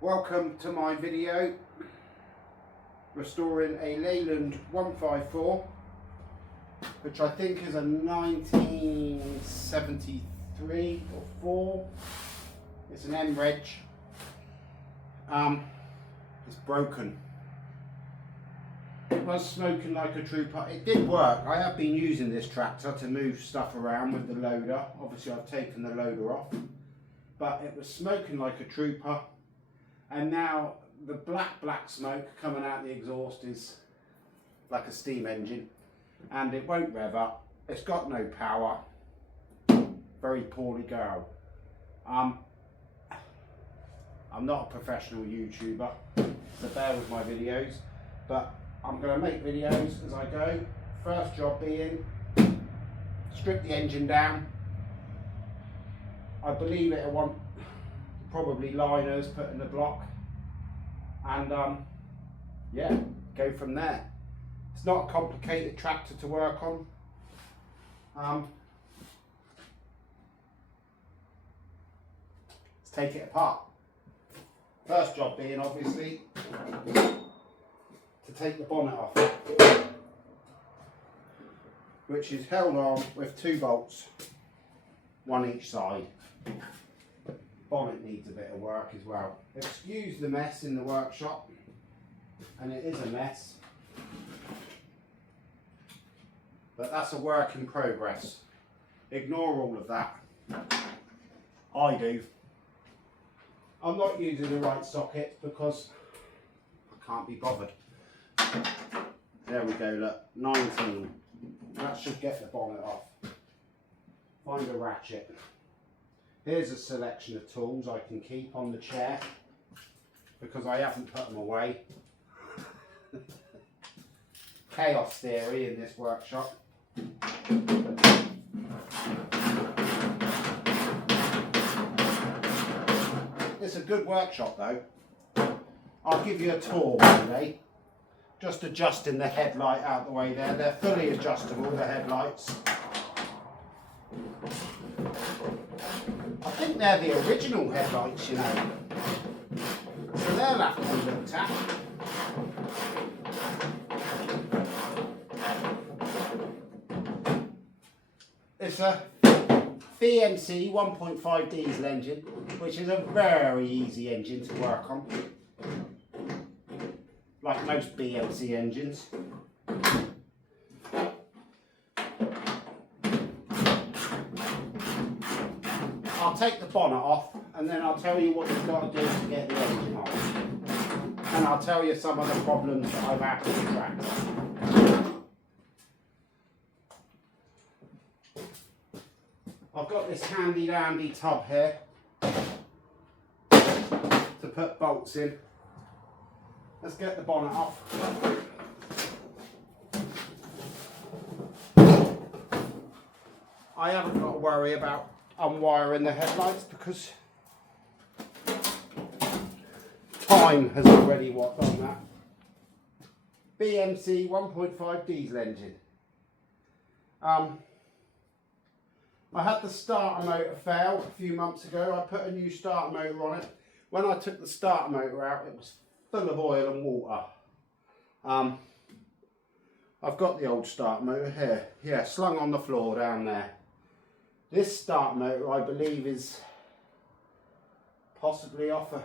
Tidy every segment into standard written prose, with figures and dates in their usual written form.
Welcome to my video restoring a Leyland 154, which I think is a 1973 or 4. It's an M-Reg. It's broken. It was smoking like a trooper. It did work. I have been using this tractor to move stuff around with the loader. Obviously I've taken the loader off, but it was smoking like a trooper. And now the black smoke coming out the exhaust is like a steam engine, and it won't rev up. It's got no power. Very poorly go. I'm not a professional YouTuber, so bear with my videos, but I'm going to make videos as I go. First job being strip the engine down. I believe it'll want probably liners put in the block, and yeah, go from there. It's not a complicated tractor to work on. Let's take it apart. First job being obviously to take the bonnet off, which is held on with 2 bolts, one each side. Bonnet needs a bit of work as well. Excuse the mess in the workshop, and it is a mess, but that's a work in progress. Ignore all of that. I do. I'm not using the right socket because I can't be bothered. There we go, look, 19. That should get the bonnet off. Find a ratchet. Here's a selection of tools I can keep on the chair because I haven't put them away. Chaos theory in this workshop. It's a good workshop though. I'll give you a tour one day. Just adjusting the headlight out the way there. They're fully adjustable, the headlights. I think they're the original headlights, you know. So they'll have to be looked at. It's a BMC 1.5 diesel engine, which is a very easy engine to work on, like most BMC engines. I'll take the bonnet off and then I'll tell you what you've got to do to get the engine off. And I'll tell you some of the problems that I've had with the tractor. I've got this handy dandy tub here to put bolts in. Let's get the bonnet off. I haven't got to worry about unwiring the headlights because time has already done that. BMC 1.5 diesel engine. I had the starter motor fail a few months ago. I put a new starter motor on it. When I took the starter motor out, it was full of oil and water. I've got the old starter motor here. Yeah, slung on the floor down there. This starter motor, I believe, is possibly off a...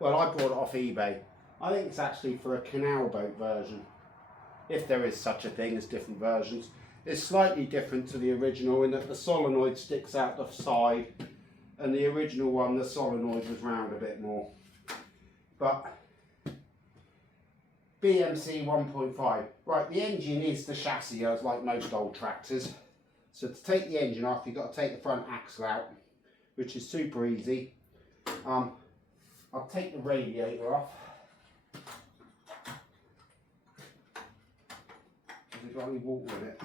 Well, I bought it off eBay. I think it's actually for a canal boat version, if there is such a thing as different versions. It's slightly different to the original in that the solenoid sticks out the side, and the original one, the solenoid was round a bit more. But BMC 1.5. Right, the engine is the chassis, as like most old tractors. So to take the engine off, you've got to take the front axle out, which is super easy. I'll take the radiator off. Has it got any water in it?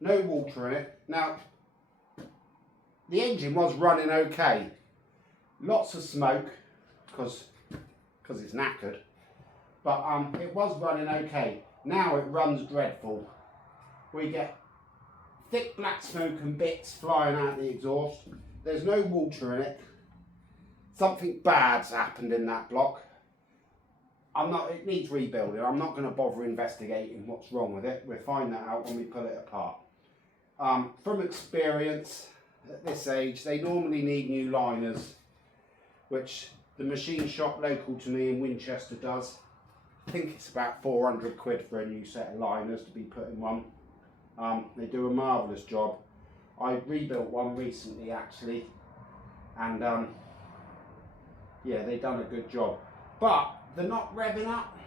No water in it. Now, the engine was running okay. Lots of smoke, because it's knackered. But it was running okay. Now it runs dreadful. We get thick black smoke and bits flying out the exhaust. There's no water in it. something bad's happened in that block. It needs rebuilding. I'm not going to bother investigating what's wrong with it. We'll find that out when we pull it apart. From experience, at this age, they normally need new liners, which the machine shop local to me in Winchester does. I think it's about 400 quid for a new set of liners to be put in one. They do a marvellous job. I rebuilt one recently actually, and yeah, they've done a good job. But they're not revving up.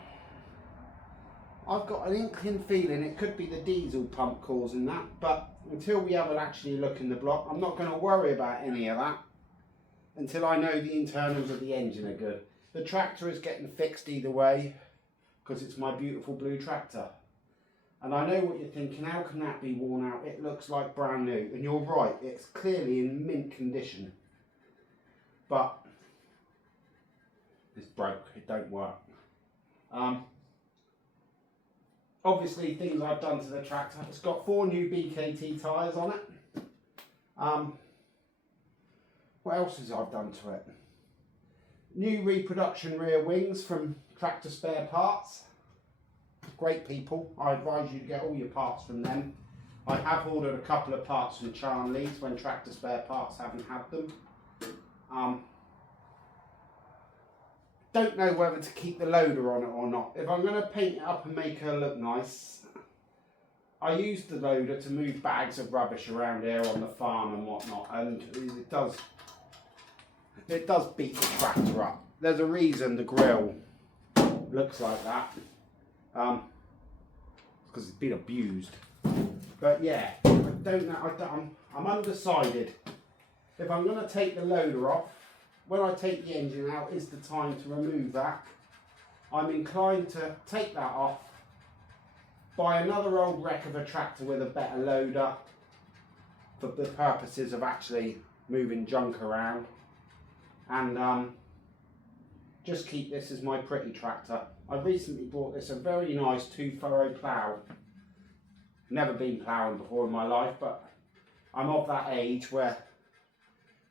I've got an inkling feeling it could be the diesel pump causing that, but until we have an actually look in the block, I'm not going to worry about any of that until I know the internals of the engine are good. The tractor is getting fixed either way because it's my beautiful blue tractor. And I know what you're thinking, how can that be worn out? It looks like brand new. And you're right, it's clearly in mint condition. But it's broke, it don't work. Obviously things I've done to the tractor, it's got 4 new BKT tyres on it. What else has I've done to it? New reproduction rear wings from Tractor Spare Parts. Great people, I advise you to get all your parts from them. I have ordered a couple of parts from Charnley's when Tractor Spare Parts haven't had them. Don't know whether to keep the loader on it or not. If I'm going to paint it up and make her look nice, I use the loader to move bags of rubbish around here on the farm and whatnot, and it does beat the tractor up. There's a reason the grill looks like that, because it's been abused. But yeah, I don't know. I'm undecided. If I'm going to take the loader off, when I take the engine out is the time to remove that. I'm inclined to take that off, buy another old wreck of a tractor with a better loader for the purposes of actually moving junk around, and just keep this as my pretty tractor. I recently bought this, a very nice 2-furrow plough. Never been ploughing before in my life, but I'm of that age where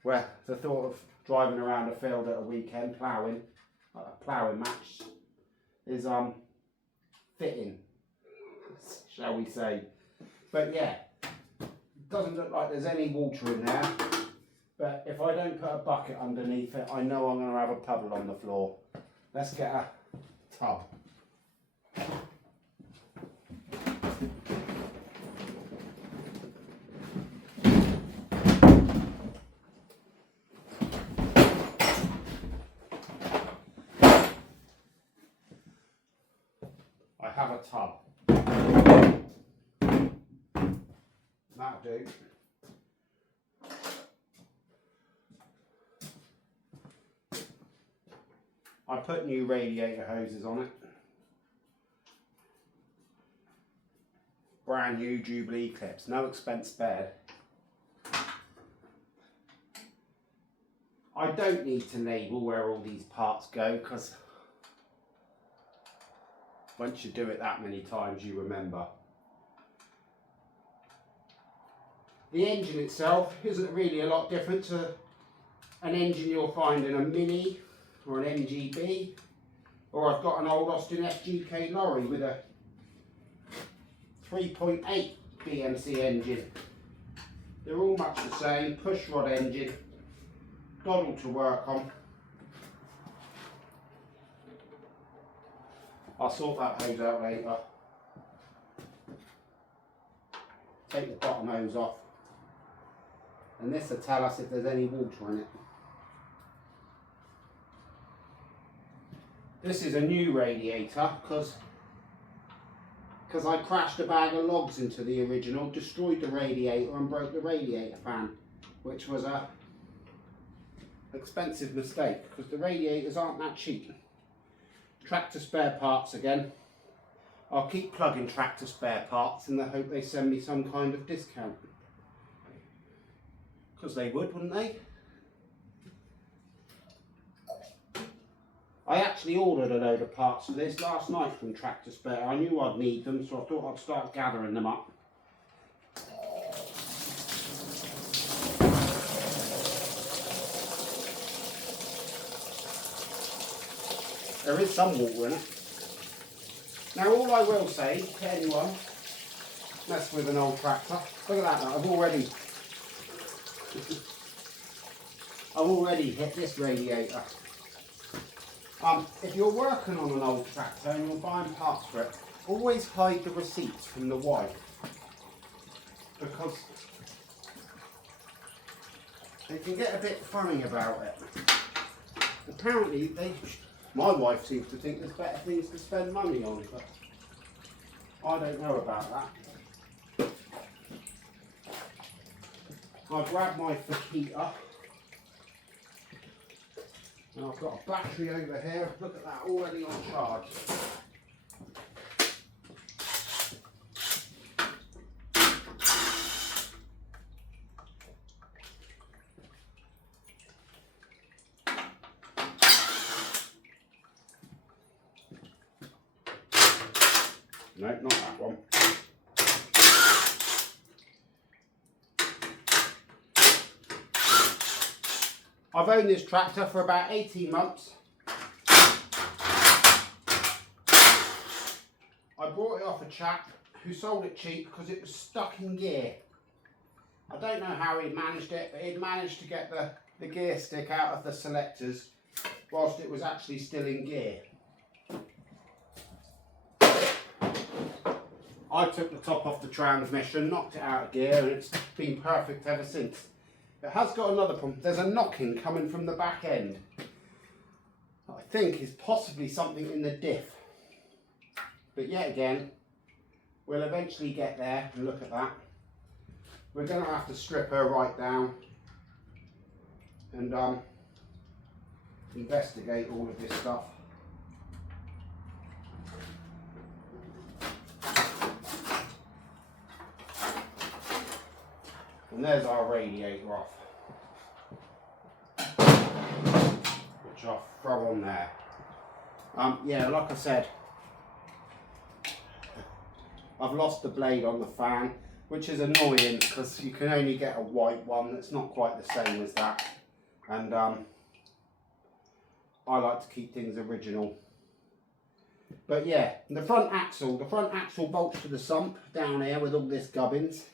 the thought of driving around a field at a weekend ploughing, a ploughing match, is fitting, shall we say. But yeah, it doesn't look like there's any water in there, but if I don't put a bucket underneath it, I know I'm going to have a puddle on the floor. Let's get a tub. I have a tub. That'll do. I put new radiator hoses on it. Brand new Jubilee clips, no expense spared. I don't need to label where all these parts go, because once you do it that many times, you remember. The engine itself isn't really a lot different to an engine you'll find in a Mini or an MGB, or I've got an old Austin FGK lorry with a 3.8 BMC engine. They're all much the same, push rod engine, doddle to work on. I'll sort that hose out later. Take the bottom hose off, and this will tell us if there's any water in it. This is a new radiator because I crashed a bag of logs into the original, destroyed the radiator and broke the radiator fan, which was a expensive mistake because the radiators aren't that cheap. Tractor Spare Parts again. I'll keep plugging Tractor Spare Parts in the hope they send me some kind of discount. Because they would, wouldn't they? I actually ordered a load of parts for this last night from Tractor Spare. I knew I'd need them, so I thought I'd start gathering them up. There is some water in it. Now all I will say to anyone mess with an old tractor, look at that, I've already hit this radiator. If you're working on an old tractor and you're buying parts for it, always hide the receipts from the wife, because they can get a bit funny about it. Apparently, my wife seems to think there's better things to spend money on, but I don't know about that. I grabbed my fajita. And I've got a battery over here, look at that, already on charge. No, not that one. I've owned this tractor for about 18 months. I bought it off a chap who sold it cheap because it was stuck in gear. I don't know how he managed it, but he'd managed to get the gear stick out of the selectors whilst it was actually still in gear. I took the top off the transmission, knocked it out of gear, and it's been perfect ever since. It has got another problem. There's a knocking coming from the back end. I think is possibly something in the diff. But yet again, we'll eventually get there and look at that. We're going to have to strip her right down and investigate all of this stuff. And there's our radiator off, which I'll throw on there. Yeah, like I said, I've lost the blade on the fan, which is annoying because you can only get a white one that's not quite the same as that. And I like to keep things original. But yeah, the front axle bolts to the sump down here with all this gubbins.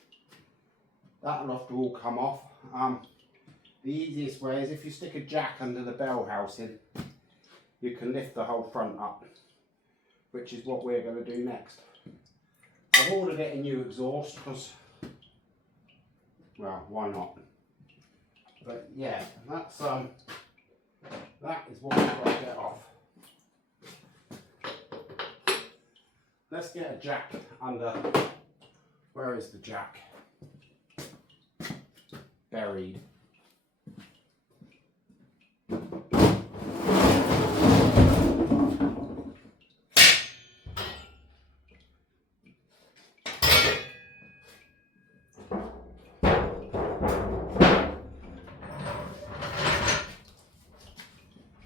That'll have to all come off. The easiest way is if you stick a jack under the bell housing, you can lift the whole front up, which is what we're going to do next. I've ordered it a new exhaust because, well, why not? But yeah, that is what we've got to get off. Let's get a jack under. Where is the jack? Buried.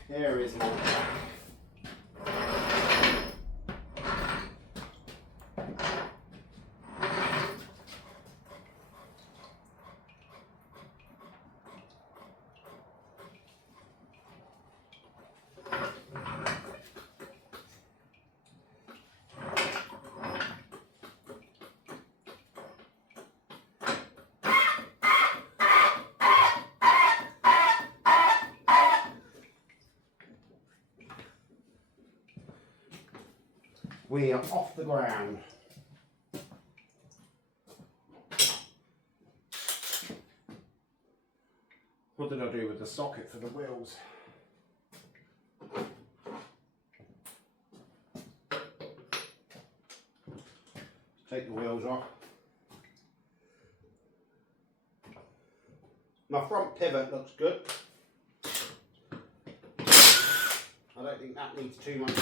Here is my jack. We are off the ground. What did I do with the socket for the wheels? Take the wheels off. My front pivot looks good. I don't think that needs too much.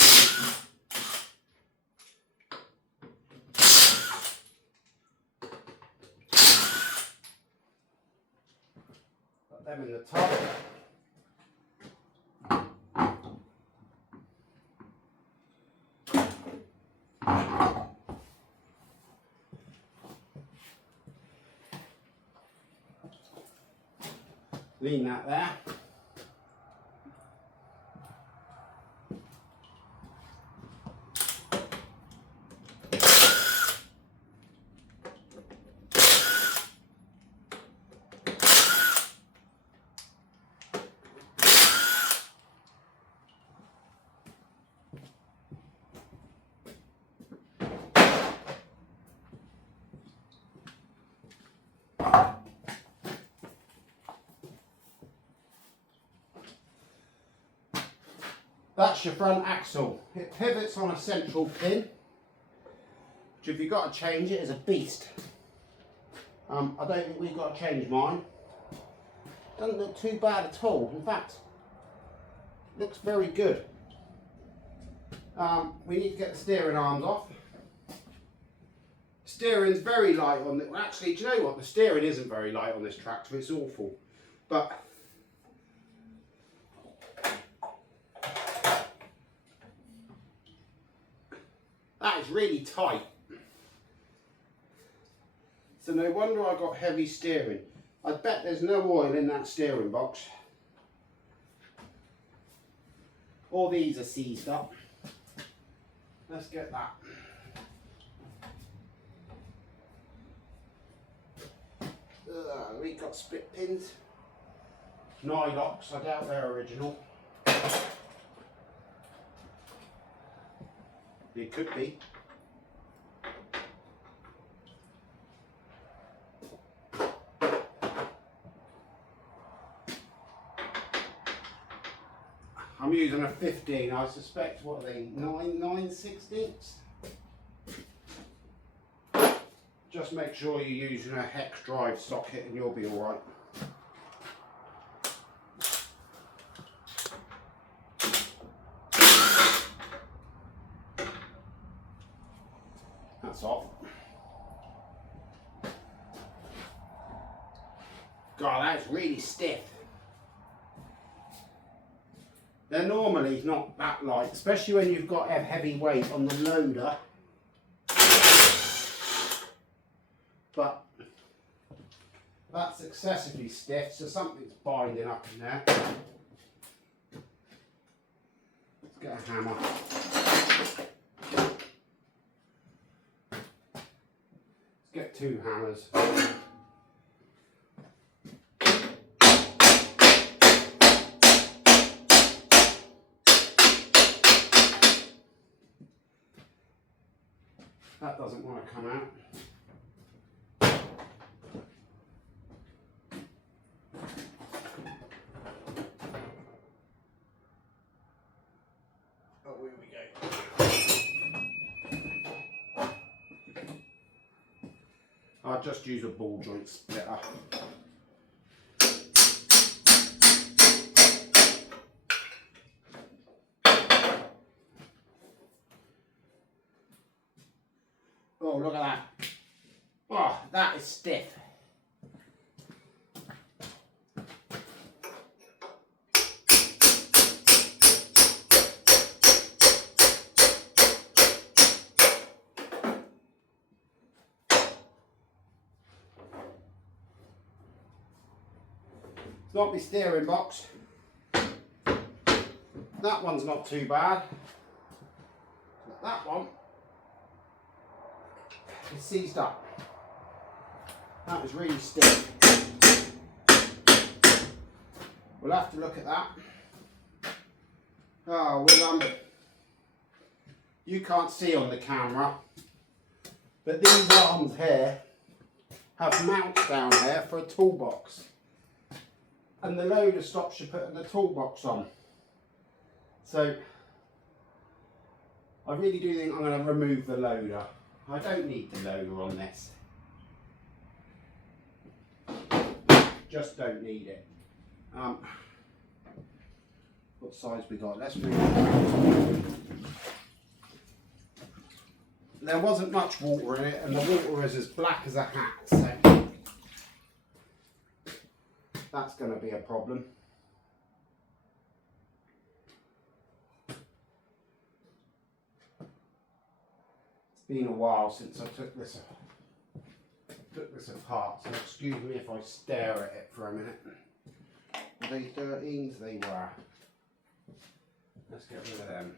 Them in the top. Lean that there. That's your front axle. It pivots on a central pin, which if you've got to change it is a beast. I don't think we've got to change mine. Doesn't look too bad at all. In fact, looks very good. We need to get the steering arms off. Steering's very light on it. Well, actually, do you know what? The steering isn't very light on this tractor. It's awful. But that is really tight. So no wonder I got heavy steering. I bet there's no oil in that steering box. All these are seized up. Let's get that. We got split pins. Nylocks, I doubt they're original. It could be. I'm using a 15, I suspect, what are they, 9/16? Just make sure you're using a hex drive socket and you'll be alright. That's off. God, that's really stiff. They're normally not that light, especially when you've got a heavy weight on the loader. But that's excessively stiff, so something's binding up in there. Let's get a hammer. Let's get 2 hammers. That doesn't want to come out. Oh, here we go. I'll just use a ball joint splitter. Oh, look at that. Oh, that is stiff. It's not my steering box. That one's not too bad. But that one, it's seized up. That was really stiff. We'll have to look at that. Oh, well, you can't see on the camera, but these arms here have mounts down there for a toolbox. And the loader stops you putting the toolbox on. So, I really do think I'm going to remove the loader. I don't need the loader on this. Just don't need it. What size we got? Let's move it. There wasn't much water in it, and the water is as black as a hat, so that's going to be a problem. Been a while since I took this apart, so excuse me if I stare at it for a minute. Were they 13s? They were. Let's get rid of them.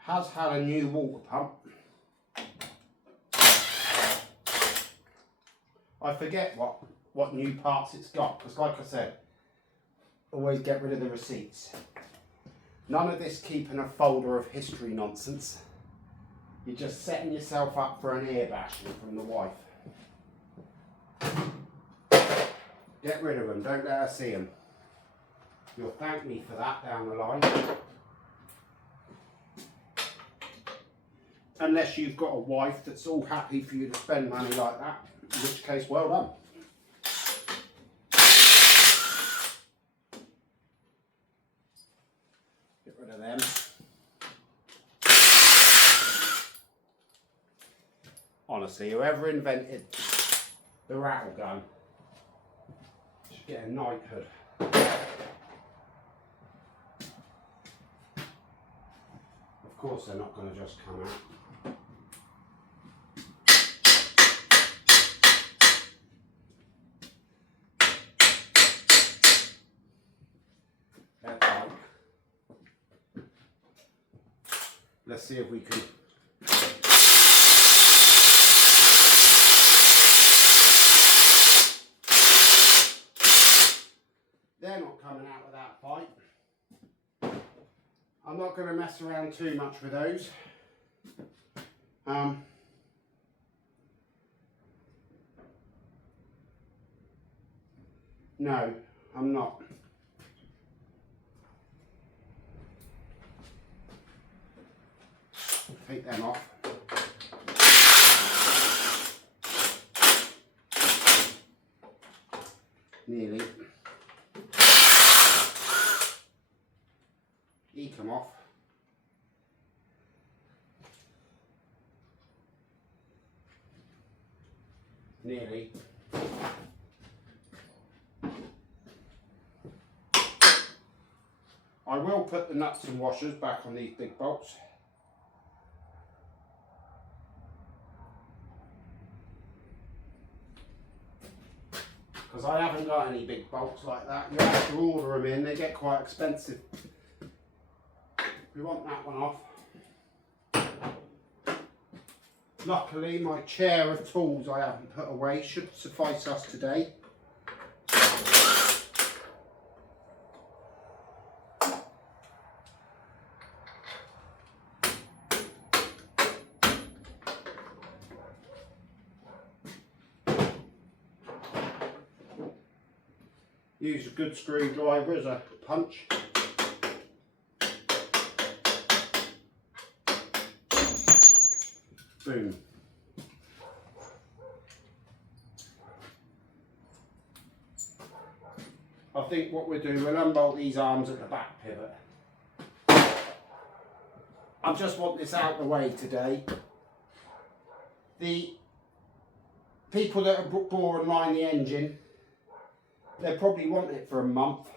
Has had a new water pump. I forget what new parts it's got, because like I said, always get rid of the receipts. None of this keeping a folder of history nonsense. You're just setting yourself up for an ear bashing from the wife. Get rid of them, don't let her see them. You'll thank me for that down the line. Unless you've got a wife that's all happy for you to spend money like that, in which case, well done. Get rid of them. Honestly, whoever invented the rattle gun should get a knighthood. Of course they're not going to just come out. Let's see if we can. They're not coming out of that fight. I'm not going to mess around too much with those. No, I'm not. Take them off. Nearly. Eke them off. Nearly. I will put the nuts and washers back on these big bolts. Because I haven't got any big bolts like that. You have to order them in, they get quite expensive. We want that one off. Luckily my chair of tools I haven't put away should suffice us today. Use a good screwdriver as a punch. Boom. I think what we'll do, we'll unbolt these arms at the back pivot. I just want this out of the way today. The people that are bore and line the engine, they probably want it for a month.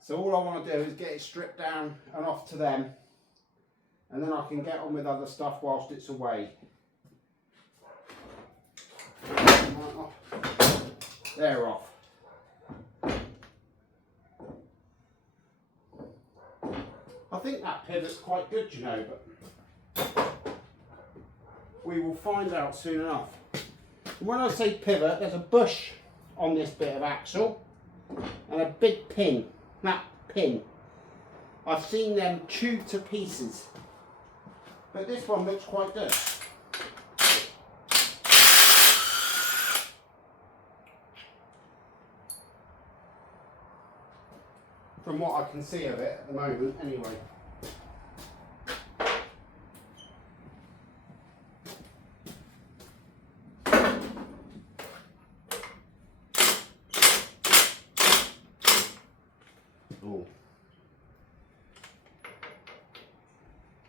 So all I want to do is get it stripped down and off to them, and then I can get on with other stuff whilst it's away. They're off. I think that pivot's quite good, you know, but we will find out soon enough. And when I say pivot, there's a bush on this bit of axle and a big pin. That pin, I've seen them chewed to pieces, but this one looks quite good. From what I can see of it at the moment, anyway. Oh,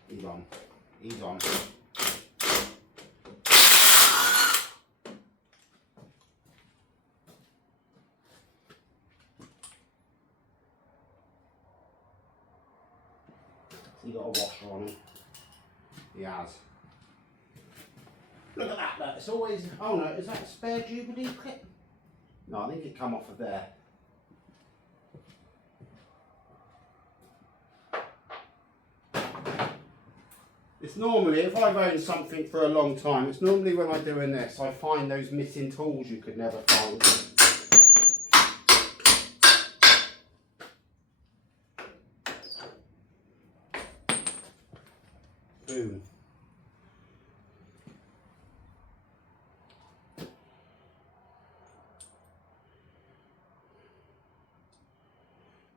he's on. He's on. He got a washer on him. He has. Look at that, look. It's always. Oh no, is that a spare Jubilee clip? No, I think it come off of there. It's normally, if I've owned something for a long time, it's normally when I'm doing this, I find those missing tools you could never find.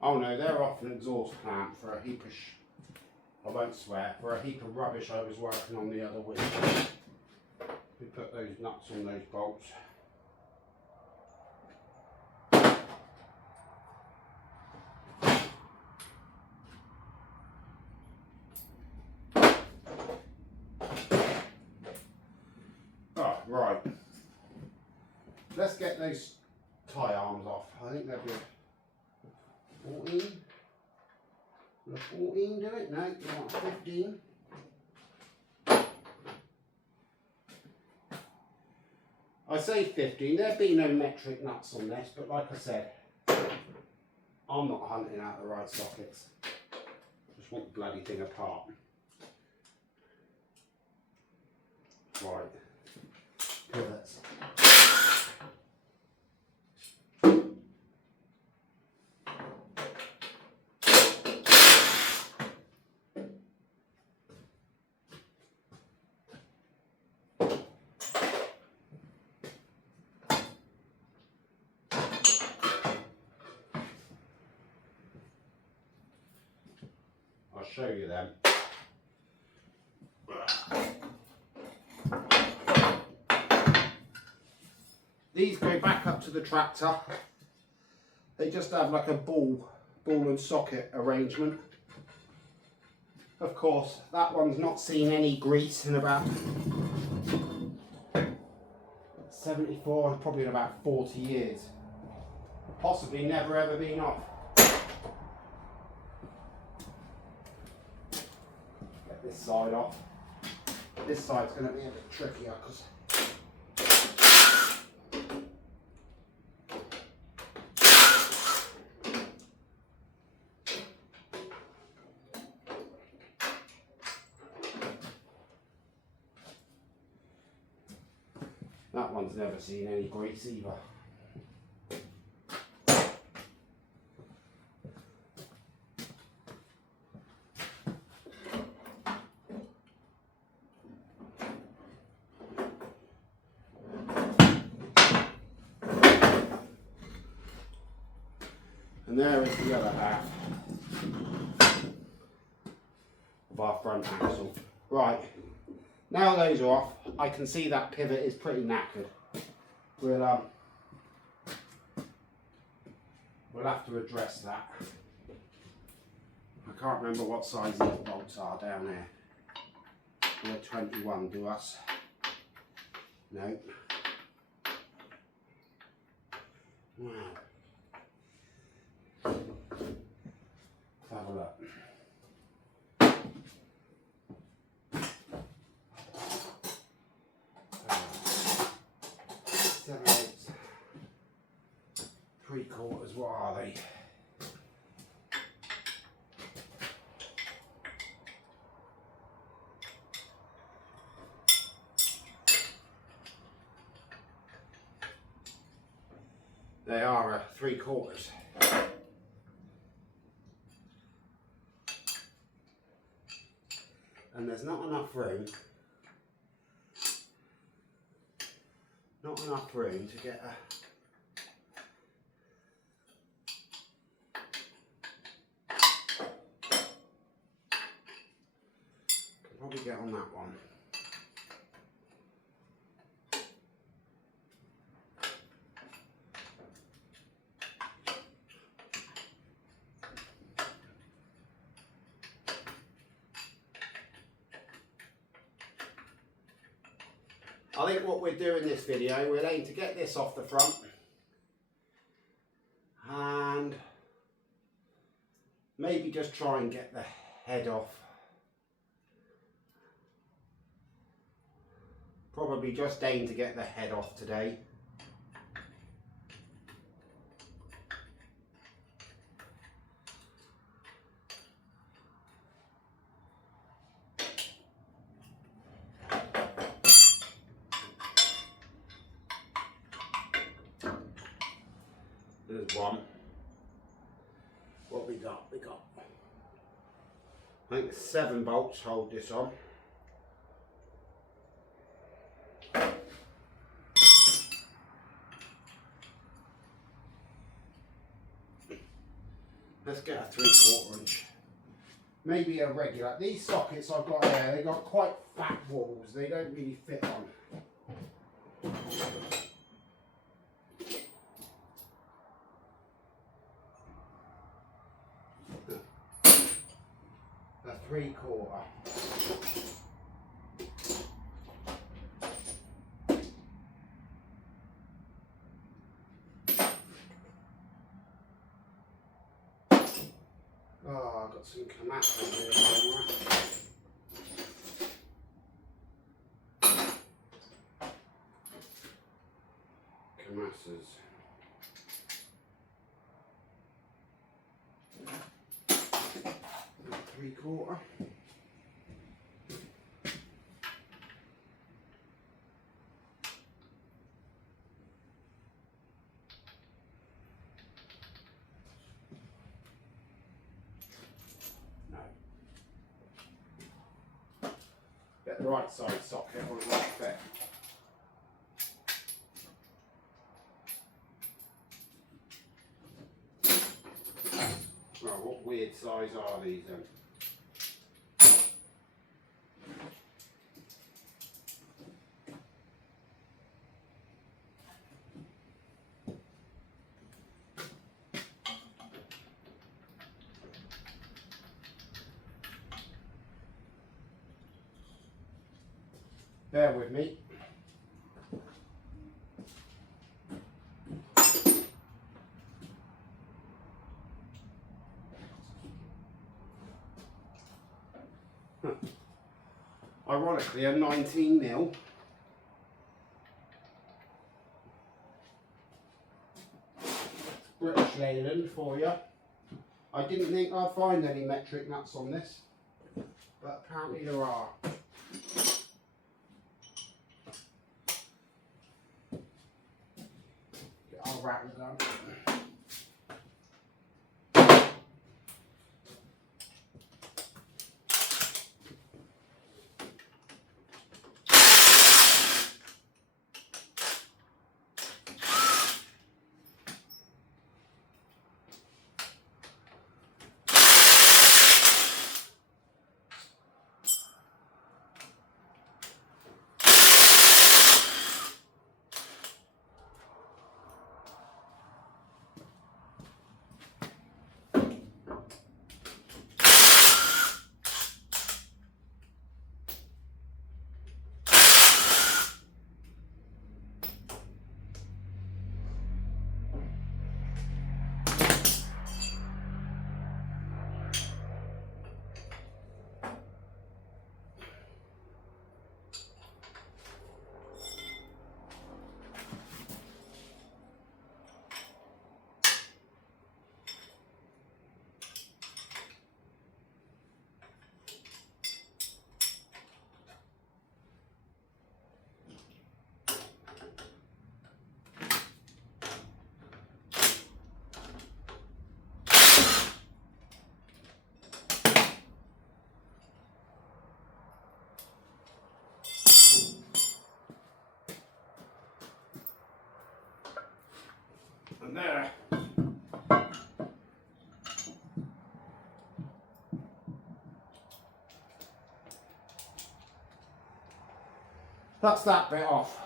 Oh no, they're off an exhaust clamp for a heap of, I won't swear, for a heap of rubbish I was working on the other week. We put those nuts on those bolts. Oh, right. Let's get those tie arms off. I think they'll be 14. Will a 14 do it? No, you want 15. I say 15, there'd be no metric nuts on this, but like I said, I'm not hunting out the right sockets. Just want the bloody thing apart. Right. Pivots. I'll show you them. These go back up to the tractor. They just have like a ball and socket arrangement. Of course, that one's not seen any grease in about 74 and probably in about 40 years. Possibly never ever been off. Get this side off. This side's going to be a bit trickier because that one's never seen any grease either. And there is the other half of our front axle. Right, now those are off, I can see that pivot is pretty knackered. We'll have to address that. I can't remember what size these bolts are down there. They're 21 to us. Nope. Wow. Have a look. 7/8, 3/4, what are they? They are 3/4. And there's not enough room. Not enough room to get a can probably get on that one. I think what we're doing in this video, we'll aim to get this off the front and maybe just try and get the head off. Probably just aim to get the head off today. There's one. What we got? We got, I think 7 bolts hold this on. Let's get a 3/4 inch. Maybe a regular. These sockets I've got here, they've got quite fat walls. They don't really fit on. A 3/4. Oh, I've got some Kamasas here somewhere. Kamasas. 3/4. Get the right side socket on the right fit. Well, what weird size are these then? Bear with me. Ironically, a 19mm. British Leyland for you. I didn't think I'd find any metric nuts on this, but apparently there are. I'll rattle them. And there. That's that bit off.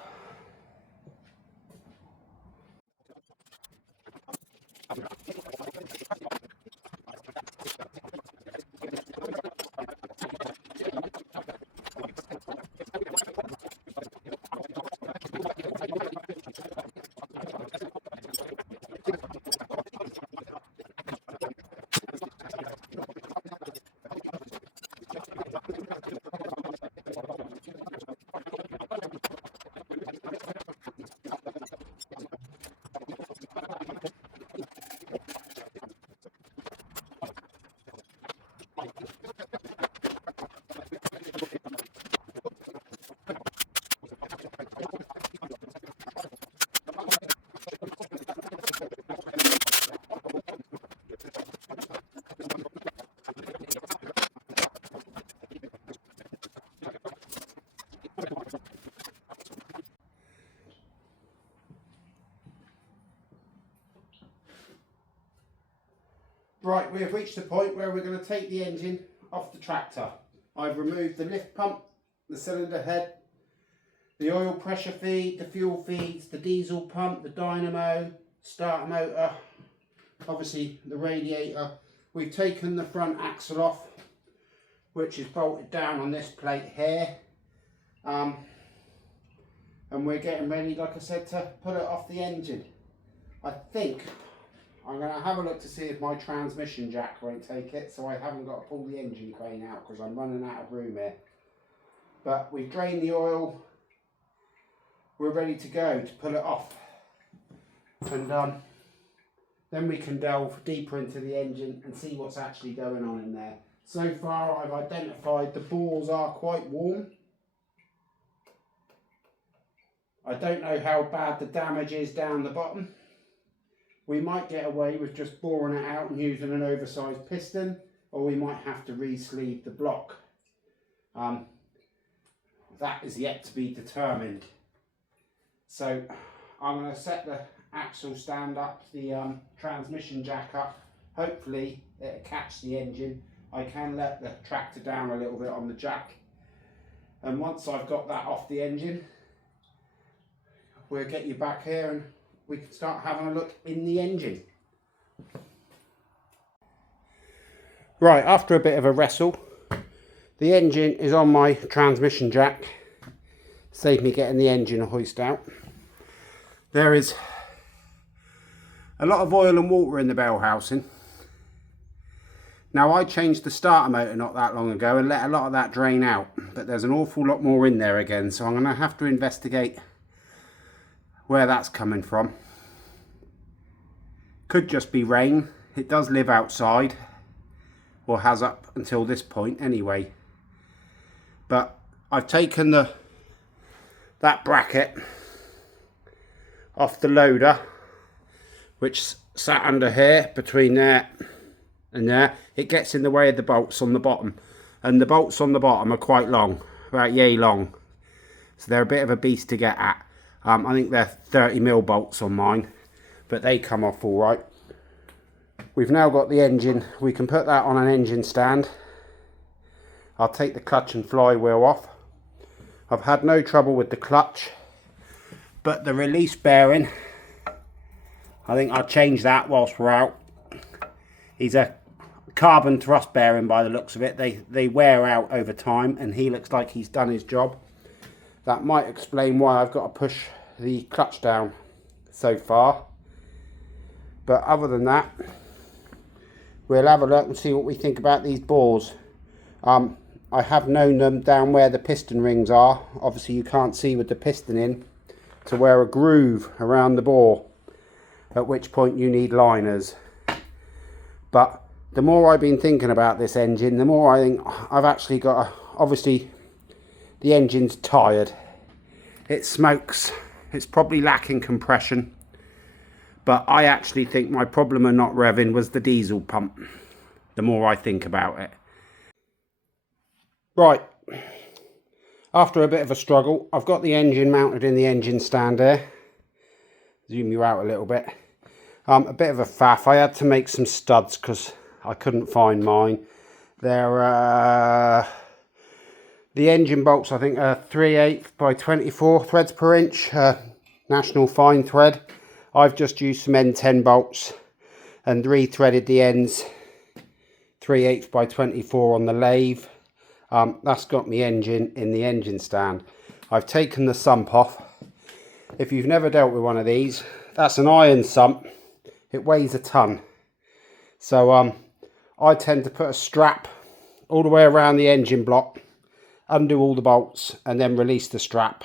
Right, we have reached the point where we're going to take the engine off the tractor. I've removed the lift pump, the cylinder head, the oil pressure feed, the fuel feeds, the diesel pump, the dynamo, starter motor, obviously the radiator. We've taken the front axle off, which is bolted down on this plate here. And we're getting ready, like I said, to pull it off the engine. I think I'm going to have a look to see if my transmission jack won't take it, so I haven't got to pull the engine crane out because I'm running out of room here. But we've drained the oil. We're ready to go to pull it off. And then we can delve deeper into the engine and see what's actually going on in there. So far I've identified the bores are quite warm. I don't know how bad the damage is down the bottom. We might get away with just boring it out and using an oversized piston, or we might have to re-sleeve the block. That is yet to be determined. So I'm going to set the axle stand up, the transmission jack up. Hopefully it'll catch the engine. I can let the tractor down a little bit on the jack. And once I've got that off the engine, we'll get you back here and we can start having a look in the engine. Right, after a bit of a wrestle, the engine is on my transmission jack. Saved me getting the engine hoist out. There is a lot of oil and water in the bell housing. Now I changed the starter motor not that long ago and let a lot of that drain out, but there's an awful lot more in there again, so I'm going to have to investigate where that's coming from. Could just be rain. It does live outside, or has up until this point anyway. But I've taken that bracket off the loader, which sat under here between there and there. It gets in the way of the bolts on the bottom, and the bolts on the bottom are quite long, about yay long, so they're a bit of a beast to get at. I think they're 30mm bolts on mine, but they come off all right. We've now got the engine. We can put that on an engine stand. I'll take the clutch and flywheel off. I've had no trouble with the clutch, but the release bearing, I think I'll change that whilst we're out. He's a carbon thrust bearing by the looks of it. They wear out over time, and he looks like he's done his job. That might explain why I've got to push the clutch down so far. But other than that, we'll have a look and see what we think about these bores. I have known them down where the piston rings are. Obviously you can't see with the piston in, to wear a groove around the bore, at which point you need liners. But the more I've been thinking about this engine, the more I think I've actually got a, obviously the engine's tired, it smokes, it's probably lacking compression, but I actually think my problem of not revving was the diesel pump, the more I think about it. Right, after a bit of a struggle, I've got the engine mounted in the engine stand there. Zoom you out a little bit. A bit of a faff. I had to make some studs because I couldn't find mine. They're the engine bolts, I think, are 3/8 by 24 threads per inch, national fine thread. I've just used some N10 bolts and re-threaded the ends 3/8 by 24 on the lathe. That's got my engine in the engine stand. I've taken the sump off. If you've never dealt with one of these, that's an iron sump. It weighs a ton. So I tend to put a strap all the way around the engine block, undo all the bolts, and then release the strap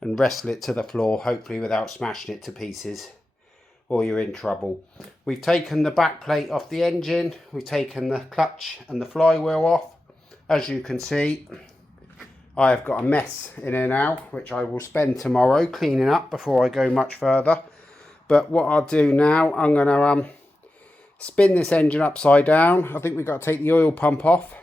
and wrestle it to the floor, hopefully without smashing it to pieces, or you're in trouble. We've taken the back plate off the engine. We've taken the clutch and the flywheel off. As you can see, I have got a mess in here now, which I will spend tomorrow cleaning up before I go much further. But what I'll do now, I'm going to spin this engine upside down. I think we've got to take the oil pump off,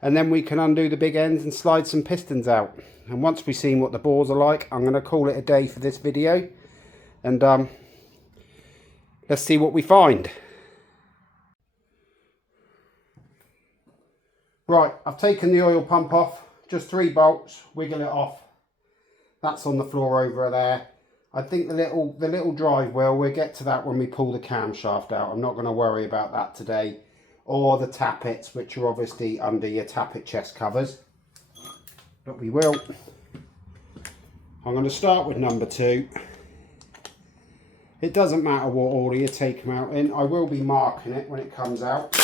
and then we can undo the big ends and slide some pistons out. And once we've seen what the bores are like, I'm going to call it a day for this video, and let's see what we find. Right, I've taken the oil pump off, just 3 bolts, wiggle it off. That's on the floor over there. I think the little drive wheel, we'll get to that when we pull the camshaft out. I'm not going to worry about that today. Or the tappets, which are obviously under your tappet chest covers. But we will. I'm going to start with number 2. It doesn't matter what order you take them out in. I will be marking it when it comes out.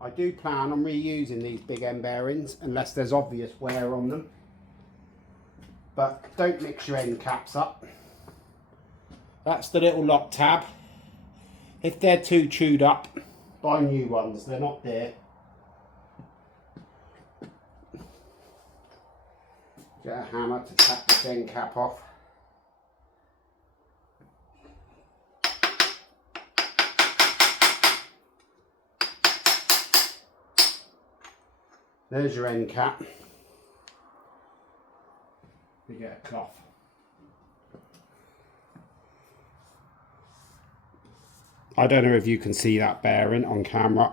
I do plan on reusing these big end bearings unless there's obvious wear on them. But don't mix your end caps up. That's the little lock tab. If they're too chewed up, buy new ones. They're not there. Get a hammer to tap this end cap off. There's your end cap. You get a cloth. I don't know if you can see that bearing on camera.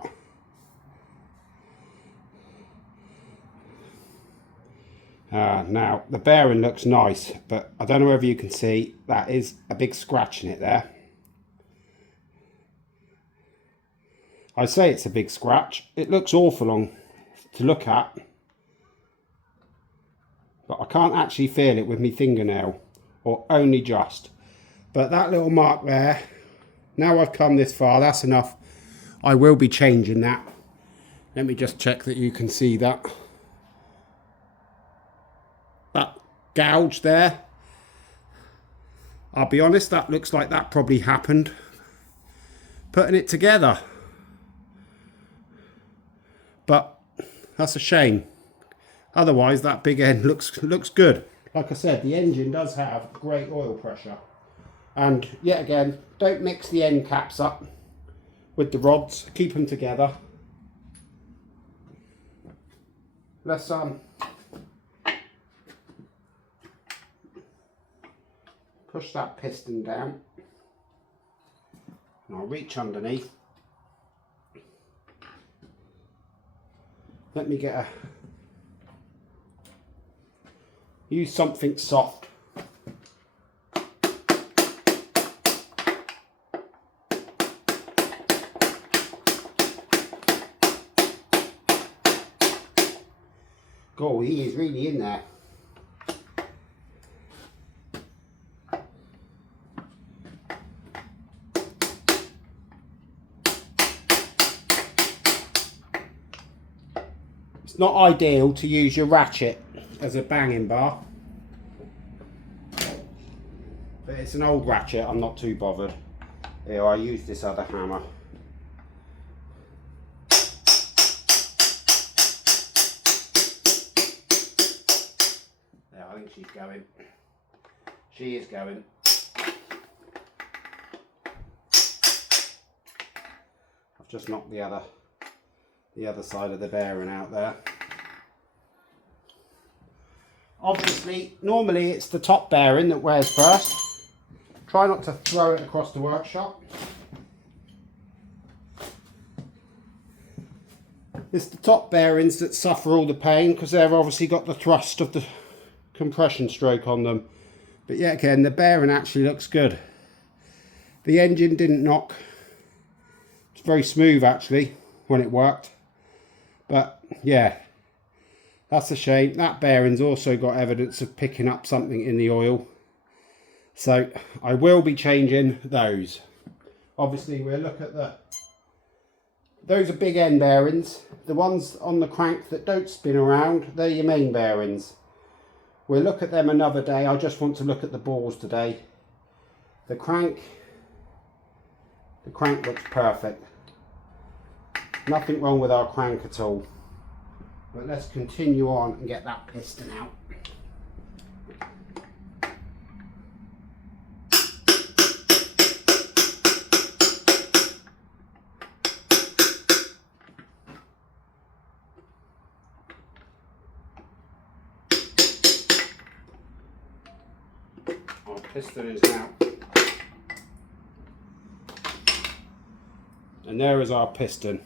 Now, the bearing looks nice, but I don't know whether you can see, that is a big scratch in it there. I say it's a big scratch. It looks awful on to look at, but I can't actually feel it with my fingernail, or only just. But that little mark there, now I've come this far, that's enough. I will be changing that. Let me just check that you can see that. That gouge there, I'll be honest, that looks like that probably happened putting it together. But that's a shame. Otherwise, that big end looks good. Like I said, the engine does have great oil pressure. And yet again, don't mix the end caps up with the rods. Keep them together. Let's push that piston down. And I'll reach underneath. Let me get a... use something soft. God, he is really in there. It's not ideal to use your ratchet as a banging bar, but it's an old ratchet, I'm not too bothered. Here, I use this other hammer. There, I think she's going. She is going. I've just knocked the other side of the bearing out there. Obviously, normally it's the top bearing that wears first. Try not to throw it across the workshop. It's the top bearings that suffer all the pain because they've obviously got the thrust of the compression stroke on them. But yet again, the bearing actually looks good. The engine didn't knock. It's very smooth actually when it worked. But yeah, that's a shame. That bearing's also got evidence of picking up something in the oil. So I will be changing those. Obviously we'll look at those are big end bearings. The ones on the crank that don't spin around, they're your main bearings. We'll look at them another day. I just want to look at the balls today. The crank looks perfect. Nothing wrong with our crank at all. But let's continue on and get that piston out. Our piston is out. And there is our piston.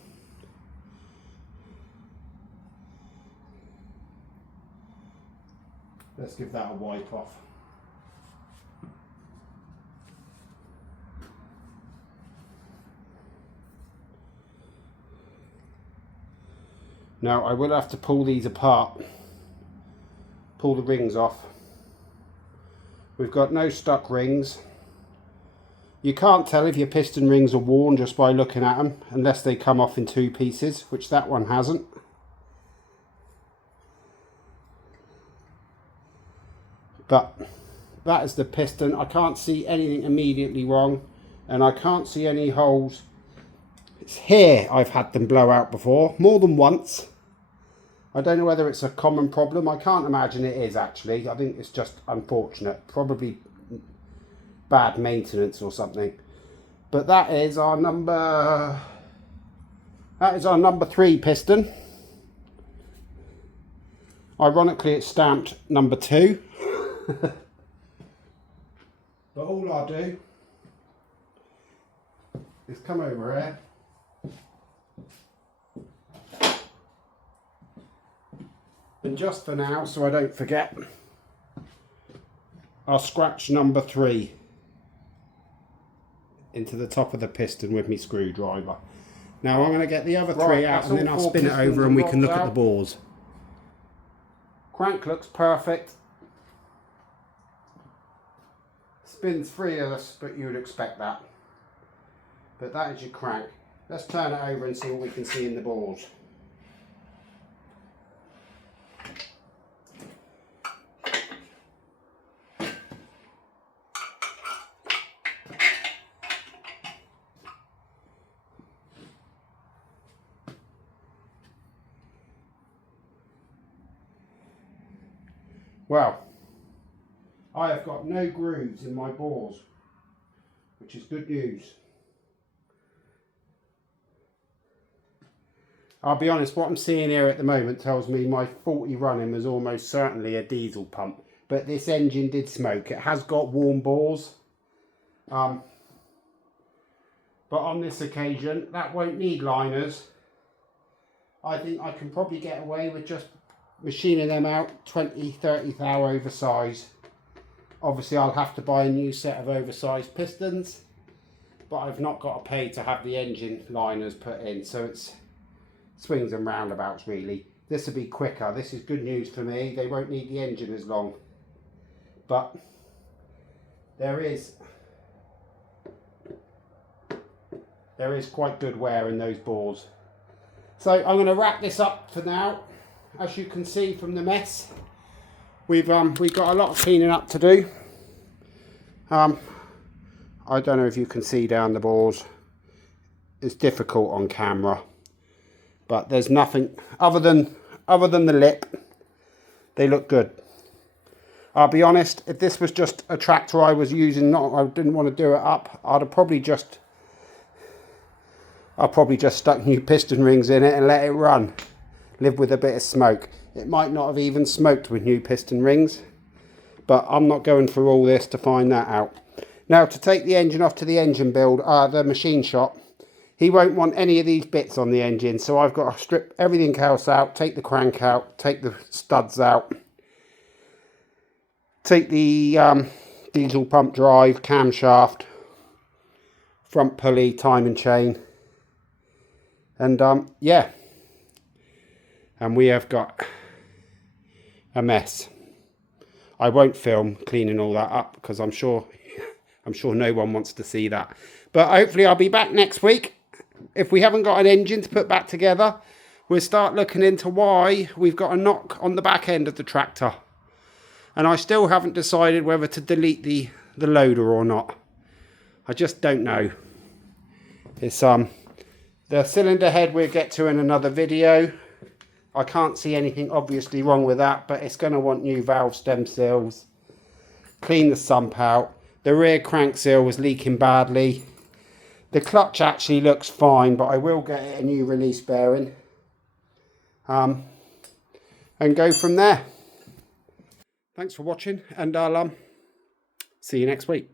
Let's give that a wipe off. Now I will have to pull these apart, pull the rings off. We've got no stuck rings. You can't tell if your piston rings are worn just by looking at them, unless they come off in two pieces, which that one hasn't. But that is the piston. I can't see anything immediately wrong, and I can't see any holes. It's here I've had them blow out before, more than once. I don't know whether it's a common problem. I can't imagine it is, actually. I think it's just unfortunate. Probably bad maintenance or something. But that is our number 3 piston. Ironically, it's stamped number 2. But all I'll do is come over here. And just for now, so I don't forget, I'll scratch number 3 into the top of the piston with my screwdriver. Now I'm going to get the other 3 out, and then I'll spin it over and we can look at the bores. Crank looks perfect. Spins free of us, but you would expect that. But that is your crank. Let's turn it over and see what we can see in the bores. Well, I have got no grooves in my bores, which is good news. I'll be honest, what I'm seeing here at the moment tells me my 40 running was almost certainly a diesel pump, but this engine did smoke. It has got warm bores, but on this occasion that won't need liners. I think I can probably get away with just machining them out 20-30 thou oversize. Obviously I'll have to buy a new set of oversized pistons, but I've not got to pay to have the engine liners put in, so it's swings and roundabouts really. This will be quicker. This is good news for me. They won't need the engine as long, but there is quite good wear in those bores. So I'm going to wrap this up for now. As you can see from the mess, we've got a lot of cleaning up to do. I don't know if you can see down the bores. It's difficult on camera, but there's nothing other than the lip. They look good. I'll be honest, if this was just a tractor I was using, I didn't want to do it up, I'll probably just stuck new piston rings in it and let it run. Live with a bit of smoke. It might not have even smoked with new piston rings, but I'm not going through all this to find that out. Now, to take the engine off to the engine build, the machine shop, he won't want any of these bits on the engine, so I've got to strip everything else out, take the crank out, take the studs out, take the diesel pump drive, camshaft, front pulley, timing chain, and yeah. And we have got a mess. I won't film cleaning all that up because I'm sure no one wants to see that. But hopefully I'll be back next week. If we haven't got an engine to put back together, we'll start looking into why we've got a knock on the back end of the tractor. And I still haven't decided whether to delete the loader or not. I just don't know. It's the cylinder head we'll get to in another video. I can't see anything obviously wrong with that, but it's going to want new valve stem seals. Clean the sump out. The rear crank seal was leaking badly. The clutch actually looks fine, but I will get it a new release bearing. And go from there. Thanks for watching, and I'll see you next week.